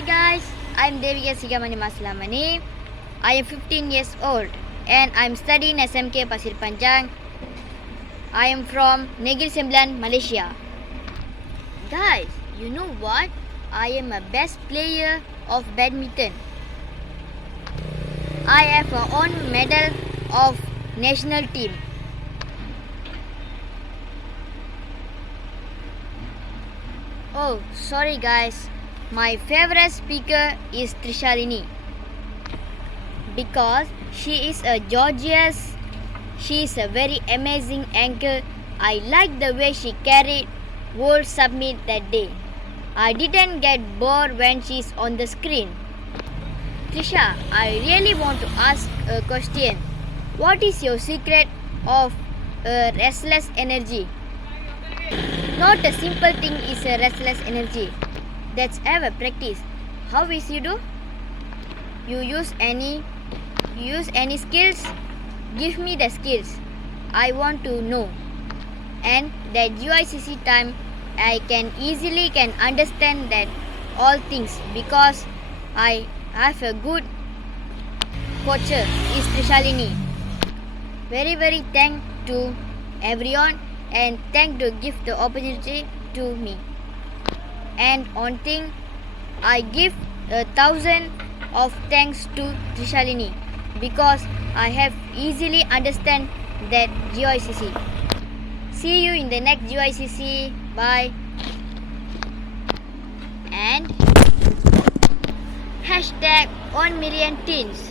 Hi guys, I'm Teiviyga Sigaa. I am 15 years old and I'm studying SMK Pasir Panjang. I am from Sembilan, Malaysia. Guys, you know what? I am a best player of badminton. I have a own medal of national team. Oh, sorry guys. My favorite speaker is Trishalini because she is a gorgeous. She is a very amazing anchor. I like the way she carried World Summit that day. I didn't get bored when she's on the screen. Trisha, I really want to ask a question. What is your secret of a restless energy? Not a simple thing is a restless energy. That's ever practice. How is you do? You use any skills? Give me the skills. I want to know. And that gycc time I can easily understand that all things because I have a good coach is Trishalini. Very thank to everyone and thank to give the opportunity to me. And on thing, I give 1,000 of thanks to Trishalini because I have easily understand that gycc. See you in the next gycc. Bye. And #1,000,000teens.